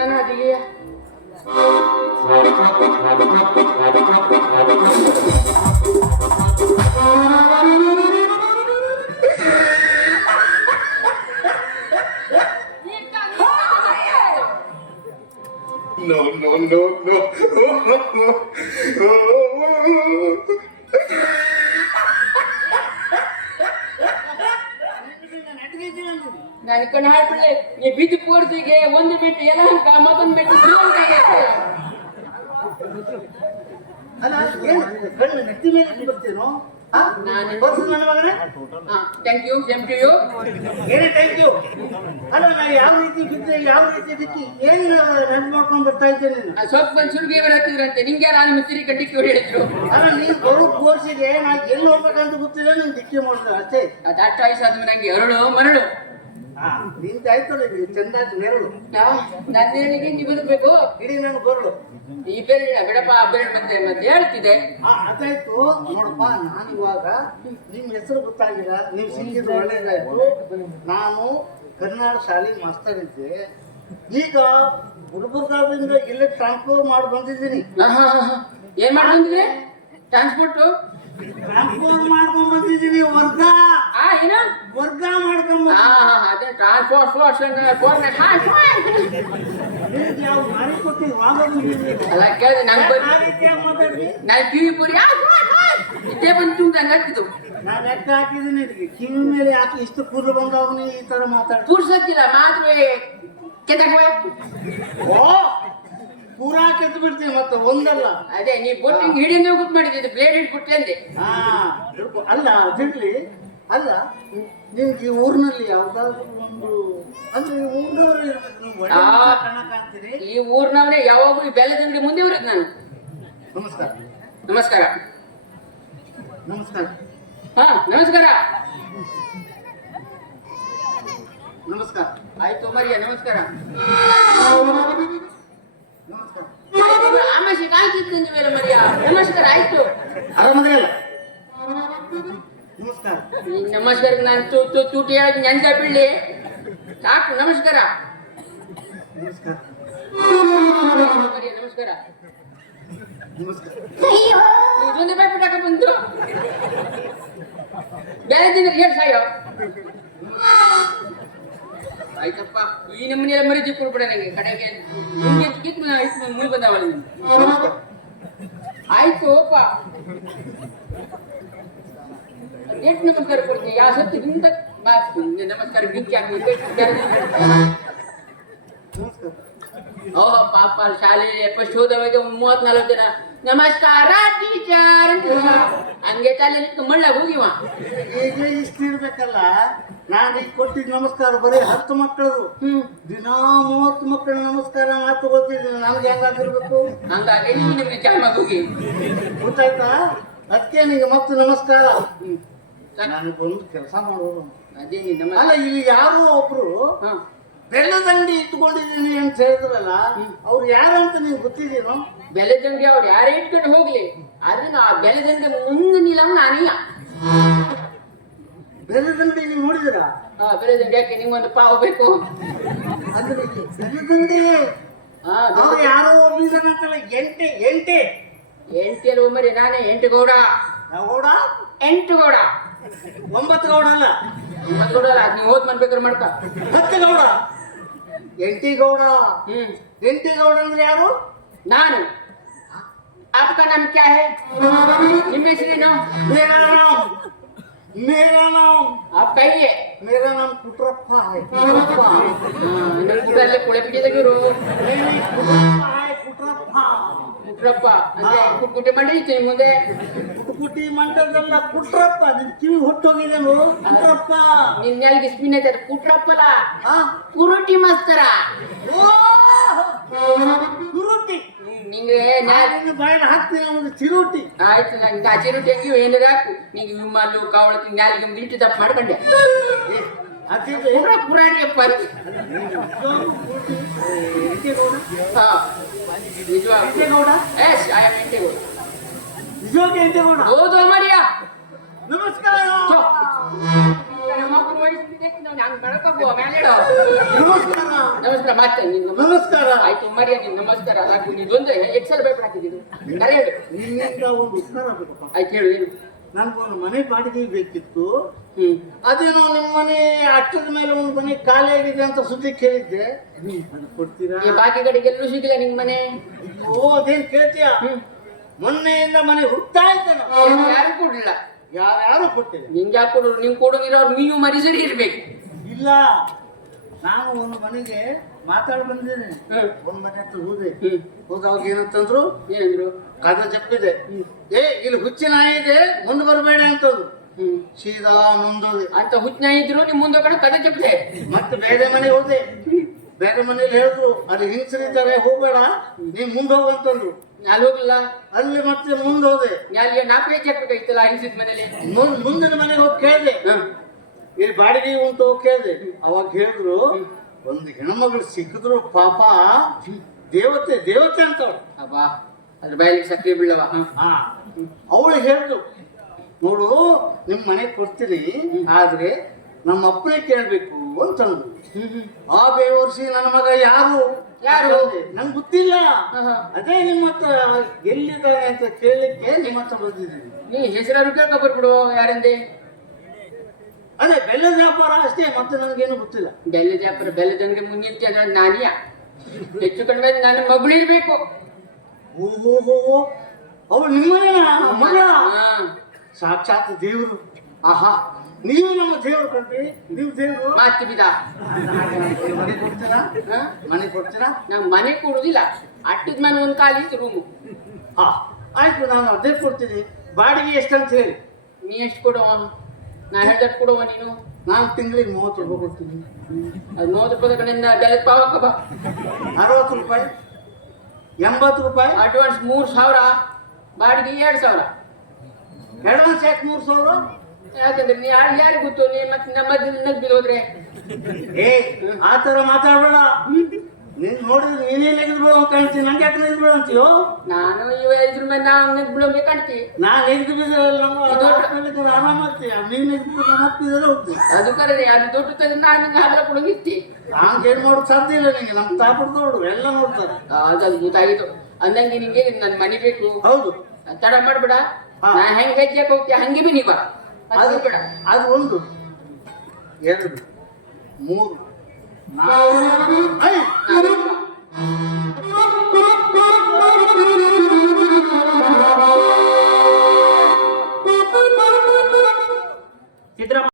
ನಾನು ಅದಿಗೆ No, no, no, no. ನಾನು ಕಣ್ಣು ಹಾಡ್ಬಿಡ್ಲೆ ಈ ಬಿದ್ದು ಪೋರ್ಸಿಗೆ ಒಂದು ಬಿಟ್ಟು ಯಲಹಂಕ ಮತ್ತೊಂದು ಬಿಟ್ಟು ಶ್ರೀಲಂಕ ಆಗೈತೆ. ಅಲ್ಲ ಏನು ಕಣ್ಣು ನೆತ್ತಿ ಮೇಲೆ ಬರ್ತೀನೋ ನಾನು ಬರ್ಸು ನನ್ನ ಮಗನೇ. Thank you same to you. ಏನೇ ಥ್ಯಾಂಕ್ ಯು. ಅಲ್ಲ ನಾನು ಯಾವ ರೀತಿ ಬಿದ್ದೆ ಯಾವ ರೀತಿ ಬಿತ್ತಿ ಏನು ನೆನ್ಪು ಮಾಡ್ಕೊಂಡು ಬರ್ತಾ ಇದ್ದೇನೆ ನೀನು. ಸ್ವಲ್ಪ ಬಂದು ಸುರ್ಗಿ ಅವರು ಹಾಕಿದ್ರಂತೆ ನಿಮ್ಗೆ ಯಾರು ನಾನು ಮಿಸ್ತ್ರಿ ಕಂಡಿಕ್ಕೆ ಹೇಳಿದ್ರು. ಅಲ್ಲ ನೀನು ಬರೋ ಕೋರ್ಸಿಗೆ ನಾನು ಎಲ್ಲಿ ಹೋಗ್ಬೇಕಂತ ಗೊತ್ತಿಲ್ಲ ನೀನು ದಿಕ್ಕಿ ಮಾಡಿದ್ರೆ ಅಷ್ಟೇ. ಅದು ಅಷ್ಟು ವಯಸ್ಸಾದ್ಮೇಲೆ ನಂಗೆ ಅರಳು ಮರಳು ನಿಂದ ಆಯ್ತಲ್ಲ ಇದು ಚಂದಾಗಿ ನೆರಳು. ನನ್ನ ಹೇಳಿಗೆ ನೀವು ಬದುಕಬೇಕು. ಇಡೀ ನಾನು ಬರಲು ಈ ಬೇರೆ ಬಿಡಪ್ಪ ಬೇರೆ ಮತ್ತೆ ಮತ್ತೆ ಹೇಳ್ತಿದೆ. ಅದಾಯ್ತು ನೋಡಪ್ಪ. ನಾನು ಇವಾಗ ನಿಮ್ಮ ಹೆಸರು ಗೊತ್ತಾಗಿಲ್ಲ, ನೀವು ಸಿಕ್ಕಿದ್ದು ಒಳ್ಳೇದಾಯ್ತು. ನಾನು ಕನ್ನಡ ಶಾಲೆ ಮಾಸ್ತರ್ ಇದ್ದೆ. ಈಗ ಗುಲ್ಬರ್ಗಾದಿಂದ ಇಲ್ಲೇ ಟ್ರಾನ್ಸ್ಫರ್ ಮಾಡಿ ಬಂದಿದ್ದೀನಿ. ಏನ್ ಮಾಡಿ ಬಂದಿದೆ? ಟ್ರಾನ್ಸ್ಪೋರ್ಟ್ ಟ್ರಾನ್ಸ್ಫರ್ ಮಾಡ್ಕೊಂಡ್ ಬಂದಿದ್ದೀನಿ. ವರ್ಗ ಏನು ವರ್ಗ ಮಾಡ್ಕೊಂಡ್ ಅದೇ ಟ್ರಾನ್ಸ್ಪೋರ್ಟ್ ಯಾವ ಮಾರಿ ಕೊಟ್ಟಿದ್ದು ವಾಂಗ ಅಲ್ಲ ಕೇಳಿದೆ ನಂಗೆ ಮಾತಾಡಿ. ನಾನು ಕಿವಿ ಪುರಿ ಇದೇ ಬಂದು ತುಂಬ ಹಂಗೆ ಹಾಕಿದ್ದು. ನಾನು ಲೆಕ್ಕ ಹಾಕಿದ್ದೀನಿ ಕಿವಿ ಮೇಲೆ ಯಾಕೆ ಇಷ್ಟು ಕೂದಲು ಬಂದವನು ಈ ತರ ಮಾತಾಡ ಪುರ್ಸತ್ತಿಲ್ಲ ಮಾತ್ರ ಕೆತ್ತಕ್ಕೆ ಓ ಪೂರಾ ಕೆತ್ತು ಬಿಡ್ತೀವಿ ಮತ್ತೆ ಒಂದಲ್ಲ. ಅದೇ ನೀ ಬೊಟ್ಟಿಂಗ್ ಹಿಡಿಯಿಂದ ಗೊತ್ತು ಮಾಡಿದ್ದೆ ಬ್ಲೇಡ್ ಇಟ್ಬಿಟ್ಟೆ ಅಂದೆ. ಅಲ್ಲ ಅದಿರ್ಲಿ. ಅಲ್ಲ ನಿಮ್ಗೆ ಈ ಊರಿನಲ್ಲಿ ಯಾವ್ದಾದ್ರು ಒಂದು ಅಂದ್ರೆ ಊರಿನವರು ಇರ್ಬೇಕು. ನೀವು ಒಳ್ಳೆ ಕಣ ಕಾಣ್ತೀರಿ. ಈ ಊರಿನವನೇ ಯಾವಾಗೂ ಈ ಬೆಲ್ಲದ ಅಂಗಡಿ ಮುಂದೆ ಇರೋದು ನಾನು. ನಮಸ್ಕಾರ ನಮಸ್ಕಾರ ನಮಸ್ಕಾರ ನಮಸ್ಕಾರ ನಮಸ್ಕಾರ. ಆಯ್ತು ಮರಿಯ ನಮಸ್ಕಾರ. ನಮಸ್ಕಾರ ಆಮೇಲೆ ಕಾಯ್ತಿತ್ತು ನೀವೆಲ್ಲ ಮರಿಯ ನಮಸ್ಕಾರ ಆಯ್ತು. ಆರಾಮದ್ರಲ್ಲ. ನಮಸ್ಕಾರ. ಈ ನಮಸ್ಕಾರಕ್ಕೆ ನಾನು ತೂಟಿ ಹೇಳೋದು ನೆನ್ಕ ಬೀಳಿ ಸಾಕು. ನಮಸ್ಕಾರ ನಮಸ್ಕಾರ ಮರಿಯ ನಮಸ್ಕಾರ. ನಮಸ್ಕಾರ. ಇದೊಂದೇ ಬಾಯ್ಬಿಟ್ಟಾಕ ಬಂತು ಬೇರೆ ದಿನ ಹೇಳಿ ಸಾಯೋ. ಆಯ್ತಪ್ಪ ಈ ನಮ್ಮನೆಲ್ಲ ಮರಿ ಜಿಪ್ಪು ಬಿಡ ನಂಗೆ ಕಡೆಗೆ ಮುಳಿ ಬಂದಾವಲ್ಲ ನೀನು. ಆಯ್ತು ಅಪ್ಪ ಎಷ್ಟು ನಮಸ್ಕಾರ ಕೊಡ್ತೀನಿ ಯಾವ ಸತ್ತಿ ಇಂತ ನಮಸ್ಕಾರ ಗಿಂಕಿ ನಮಸ್ಕಾರ. ಓಹೋ ಪಾಪ ಶಾಲೆ ಫಸ್ಟ್ ಹೋದವಾಗ 30-40 ಜನ ನಮಸ್ಕಾರ ಟೀಚರ್ ಅಂತ ಹಂಗೆ ತಾಲೆ ಮಳ್ಳಾಗ ಹೋಗಿವ. ಈಗ ಇಷ್ಟು ಇರ್ಬೇಕಲ್ಲ. ನಾನು ಈಗ ಕೊಟ್ಟಿದ್ದ ನಮಸ್ಕಾರ ಬರೀ 10 ಮಕ್ಕಳದು. ದಿನಾ 30 ಮಕ್ಕಳ ನಮಸ್ಕಾರ ಮಾತು ಗೊತ್ತಿದ್ದೀನಿ. ನಮ್ಗೆ ಹೆಂಗಾಗಿರ್ಬೇಕು? ಹಂಗಾಗಿ ನೀವು ನಿಮ್ಗೆ ಚಾಮ ಹೋಗಿ ಗೊತ್ತಾಯ್ತಾ? ಅದಕ್ಕೆ ನಿಂಗೆ ಮತ್ತೆ ನಮಸ್ಕಾರ. ನನಗೊಂದು ಕೆಲಸ ಮಾಡೋದು. ಅದೇ ನಮ್ಮ ಅಲ್ಲ ಇಲ್ಲಿ ಯಾರೋ ಒಬ್ರು ಬೆಲ್ಲದಂಡಿ ಇಟ್ಕೊಂಡಿದ್ದೀನಿ ಅಂತ ಹೇಳಿದ್ರಲ್ಲ, ಅವ್ರು ಯಾರಂತ ನೀವು ಗೊತ್ತಿದ್ದೀನೋ? ಬೆಲೆದಂಡಿ ಅವ್ರು ಯಾರೇ ಇಟ್ಕೊಂಡು ಹೋಗ್ಲಿ ಅದನ್ನ ಆ ಬೆಲೆದಂಡಿ ಮುಂದೆ ನಿಲ್ಲ ನಾನೀಯ. ಬೆಲ್ಲದಂಡಿ ನೀವು ನೋಡಿದಿರಾ? ಬೆಲೆದಂಡಿ ಯಾಕೆ ನಿಮ್ಗೊಂದು ಪಾವು ಬೇಕು ಅಂದ್ರೆ ಬೆಲ್ಲದಂಡಿ ಅವ್ರು ಯಾರೋ ಒಬ್ಬಿದಾರಂತಲ್ಲ. ಎಂಟೆಲ್ಲ ಒಮ್ಮರಿ ನಾನೇ ಎಂಟು ಗೌಡ. ಗೌಡ 8 ಗೌಡ 9 ಗೌಡ ಅಲ್ಲ. 9 ಗೌಡ ಅಲ್ಲ. ನೀವು ಹೋದ್ ಮಾಡ್ಬೇಕಾದ್ರೆ ಮಾಡ್ಕ 10 ಗೌಡ 8 ಗೌಡ. 8 ಗೌಡ ಅಂದ್ರೆ ಯಾರು? ನಾನು. आपका नाम क्या है? ನಿಮ್ಮ ಹೆಸರೇನು? मेरा नाम आप कहिए. मेरा नाम कुट्रप्पा है. ನಮ್ಮ ಕೂಡಲೇ ಕೊಳೆ ಬಿಟ್ಟಿದ್ರು कुट्रप्पा ಕುಟ್ರಪ್ಪ ಅಂದ್ರೆ ಕುಟ್ಕುಟಿ ಮಾಡಿ ಮುಂದೆ ಕುಟಿ ಮಂಟದಲ್ಲ ಕುಟ್ರಪ್ಪ. ನಿನ್ ಕಿವಿ ಹೊಟ್ಟೋಗಿದೇನು? ಕುಟ್ರಪ್ಪ ನಿನ್ನ ಎಲ್ಲಿಗೆ ಸ್ಪಿನ್ ಐತೆ ಕುಟ್ರಪ್ಪಲ್ಲ ಹಾ ಕುರುಟಿ ಮಾಸ್ತರ. ಕುರುಟಿ ನಿಂಗೆ ನಾನು ಬಾಯಿನ ಹಾಕ್ತೀನಿ ಒಂದು ಚಿರುಟಿ. ಆಯ್ತು ನಂಗೆ ಆ ಚಿರುಟಿ ಹೆಂಗಿ ಏನಾರ ಹಾಕು ನಿಂಗೆ ವಿಮಲ್ಲು ಕಾವಳತಿ ನಾಲಿಗೆ ಇಟ್ಟು ದಪ್ಪ ಮಾಡ್ಕೊಂಡೆ ಪುರಾಣಿ ಅಪ್ಪ. ಹಾ ಎಂಟೇಗೌಡ ಎಸ್ ಐ ಆಮ್ ಎಂಟೇಗೌಡ. ನಿಜವಾಗಿ ಎಂಟೇಗೌಡ. ಹೌದು ಮರಿಯಾ ನಮಸ್ಕಾರ. ವಯಸ್ಸಿದೆ ನಾವು ಹಂಗ್ ಬೆಳಕೋಗುವ ಮೇಲೆ ಹೇಳೋ. ನಮಸ್ಕಾರ. ನಮಸ್ಕಾರ ಮತ್ತೆ ನಿನ್ನ ನಮಸ್ಕಾರ. ಆಯ್ತು ಮರ್ಯಾದೆ ನಮಸ್ಕಾರ ಸಾಕು. ಇದೊಂದು ಎಕ್ಸೆಲ್ ಪೇಪರ್ ಹಾಕಿದ್ದು ಕರೆ ಹೇಳು. ನಿನ್ನಿಂದ ಒಂದು ಉತ್ತರ ಬೇಕಪ್ಪ. ಆಯ್ತು ಹೇಳು ಏನು. ನನ್ಗೊಂದು ಮನೆ ಬಾಡಿಗೆ ಬೇಕಿತ್ತು. ಹ್ಮ್ ಅದೇನೋ ನಿಮ್ಮ ಮನೆ ಅಟ್ಟದ ಮೇಲೆ ಒಂದು ಮನೆ ಖಾಲಿ ಆಗಿದೆ ಅಂತ ಸುದ್ದಿ ಕೇಳಿದ್ದೆ. ಅದು ಕೊಡ್ತೀರಾ? ಈ ಬಾಕಿ ಕಡೆಗೆಲ್ಲೂ ಸಿಗಿಲ್ಲ ನಿಮ್ ಮನೆ. ಓ ಅದೇನ್ ಕೇಳ್ತೀಯ? ಮೊನ್ನೆಯಿಂದ ಮನೆ ಹುಡ್ತಾ ಇದ್ದೇನೆ. ಯಾರು ಕೊಡ್ಲಿಲ್ಲ. ಯಾರು ಕೊಟ್ಟಿಲ್ಲ. ನಿಂಗೆ ಯಾಕೆ ಕೊಡೋರು? ನಿಂಗೆ ಕೊಡೋದಿರೋರು ನೀವು ಮರಿ ಸರಿ ಇರ್ಬೇಕು. ಇಲ್ಲ, ನಾನು ಒಂದು ಮನೆಗೆ ಮಾತಾಡಿ ಬಂದಿದ್ದೇನೆ. ಒಂದ್ ಮನೆ ಹತ್ರ ಹೋದೆ. ಹೋದಾಗ ಏನಂತಂದ್ರು, ಏನಂದ್ರು? ಕದ ಜಪ್ಪಿದೆ. ಇಲ್ಲಿ ಹುಚ್ಚಿ ನಾಯಿ ಇದೆ, ಮುಂದೆ ಬರಬೇಡ ಅಂತಂದ್ರು. ಸೀದಾ ಮುಂದೋದೆ. ಅಂತ ಹುಚ್ಚ ಇದ್ರು ನಿಮ್ ಮುಂದೆ ಕಡೆ ಕದ ಚೆಪ್ತೆ. ಮತ್ತೆ ಬೇರೆ ಮನೆಗೆ ಹೋದೆ. ಬೇರೆ ಮನೇಲಿ ಹೇಳಿದ್ರು ಅಲ್ಲಿ ಹಿಂಸರಿದ್ದಾರೆ ಹೋಗ್ಬೇಡ, ನೀನ್ ಮುಂದೆ ಹೋಗಂತಂದ್ರು. ಅಲ್ಲಿ ಹೋಗ್ಲಿಲ್ಲ. ಅಲ್ಲಿ ಮತ್ತೆ ಮುಂದೆ ಹೋದೆ. ಅಲ್ಲಿ 4 ಪೇಜ್ ಹಾಕ್ಬೇಕಾಯ್ತಲ್ಲ ಹಿಂಸಿದ ಮನೇಲಿ. ಮುಂದಿನ ಮನೆಗೆ ಹೋಗಿ ಕೇಳಿದೆ, ಇಲ್ಲಿ ಬಾಡಿಗೆ ಉಂಟು ಕೇಳಿದೆ. ಅವಾಗ ಹೇಳಿದ್ರು ಒಂದು ಹೆಣ್ಮಗಳು ಸಿಕ್ಕಿದ್ರು ಪಾಪ, ದೇವತೆ ದೇವತೆ ಅಂತ. ಅಬ್ಬಾ ಅದ್ರ ಬಾಯಲ್ಲಿ ಸಕ್ರೆ ಬೀಳವ. ಅವಳು ಹೇಳಿದ್ರು, ನೋಡು ನಿಮ್ ಮನೆಗೆ ಕೊಡ್ತೀನಿ, ಆದ್ರೆ ನಮ್ಮ ಅಪ್ಪನೇ ಕೇಳ್ಬೇಕು ಅಂತಂದ್ರು. ಆ ಬೇವರ್ಸಿ ನನ್ನ ಮಗ ಯಾರು ಯಾರು ನಂಗೆ ಗೊತ್ತಿಲ್ಲ. ಅದೇ ನಿಮ್ಮ ಹತ್ರ ಎಲ್ಲಿದ್ದಾರೆ ಅಂತ ಕೇಳಲಿಕ್ಕೆ ನಿಮ್ಮ ಹತ್ರ ಬಂದಿದ್ದೀನಿ. ನೀ ಹೆಸರನ್ನು ಕೇಳ್ಕೊ ಬರ್ಬಿಡು ಯಾರಂದೆ. ಅದೇ ಬೆಲ್ಲದ ವ್ಯಾಪಾರ ಅಷ್ಟೇ, ಮತ್ತೆ ನನಗೇನು ಗೊತ್ತಿಲ್ಲ. ಬೆಲ್ಲದ ವ್ಯಾಪಾರ ಬೆಲ್ಲದಂಗೆ ಮುಂದಿರ್ತಿ ಅದ್ರ ನಾನಿಯ ಹೆಚ್ಚು ಕಡಿಮೆ ನನ್ನ ಮಗಳು ಇರ್ಬೇಕು. ಓಹೋ, ಅವಳು ನಿಮ್ಮನೇನ ಮಗ? ಸಾಕ್ಷಾತ್ ದೇವರು. ಆಹಾ, ನೀವು ನಮ್ಮ ದೇವರು ಕಂಡ್ರಿ. ನೀವು ದೇವರು. ಮಾತು ಬಿದ ಮನೆ ಕೊಡ್ತೀರಾ? ಮನೆ ಕೊಡ್ತೀರಾ? ನಾವು ಮನೆ ಕೊಡುದಿಲ್ಲ, ಅಟ್ಟದ ಮನೆ ಒಂದ್ ಖಾಲಿ ಇತ್ತು ರೂಮು. ಹಾ ಆಯ್ತು, ನಾನು ಅದೇ ಕೊಡ್ತೀನಿ. ಬಾಡಿಗೆ ಎಷ್ಟಂತ ಹೇಳಿ. ನೀ ಎಷ್ಟು ಕೊಡುವ? ನಾ ಹೇಳ್ದಟ್ಟು ಕೊಡುವ ನೀನು. ನಾನು ತಿಂಗಳಿಗೆ 30 ರೂಪಾಯಿ ಕೊಡ್ತೀನಿ. ಅದು 30 ರೂಪಾಯಿ ಕಡೆಯಿಂದ ಬೆಲ್ಲದ ಪಾವಕ್ಕ ಬಾ. 60 ರೂಪಾಯಿ, 80 ರೂಪಾಯಿ ಅಡ್ವಾನ್ಸ್ 3000, ಬಾಡಿಗೆ 2000. ಅಡ್ವಾನ್ಸ್ ಯಾಕೆ 3000? ಯಾಕಂದ್ರೆ ನೀ ಯಾರಿಗೆ ಗೊತ್ತು, ನೀ ಮತ್ತೆ ನಮ್ಮ ನಗ್ಬಿಲ್ ಹೋದ್ರೆ. ಆ ತರ ಮಾತಾಡ್ಬೇಡ. ನೀನ್ ನೋಡಿದ್ರೆ ನೀನೇ ನೆಗೆದು ಬಿಡೋ ಕಾಣ್ತೀನಿ, ನಂಗೆ ಯಾಕೆ ನೆಗೆದು ಬಿಡೋ ಅಂತೀಯೋ? ನಾನು ಇದ್ರ ಮೇಲೆ ನಾವು ನಗ್ಬಿಡೋಂಗೆ ಕಾಣ್ತೀವಿ. ನಾನು ನೆಗೆದು ಬಿದ್ದರೆ ಆರಾಮ ಮಾಡ್ತೀಯ, ನೀನ್ ನೆಗೆದು ಬಿದ್ದು ನಮ್ಮ ಹತ್ತಿದ್ರೆ ಹೋಗ್ತೀವಿ. ಅದು ಕರೆ, ಅದು ದೊಡ್ಡ ನಾನು ಹಾಗೆ ಕೊಡೋಗಿರ್ತಿ. ನಾನು ಏನ್ ಮಾಡೋದು ಸಾಧ್ಯ ಇಲ್ಲ. ನಿಂಗೆ ನಮ್ಮ ತಾಪಡ್ ನೋಡು, ಎಲ್ಲ ನೋಡ್ತಾರೆ. ಅದು ಗೊತ್ತಾಗಿತ್ತು. ಅಂದಂಗೆ ನಿಂಗೆ ನನ್ ಮನೆ ಬೇಕು. ಹೌದು, ತಡ ಮಾಡ್ಬೇಡ. ನಾ ಹೆಂಗ್ ಹೆಜ್ಜೆ ಹೋಗ್ತೀಯ ಹಂಗೆ ಬಿ ನೀವ. ಅದು 1 2 3 4 5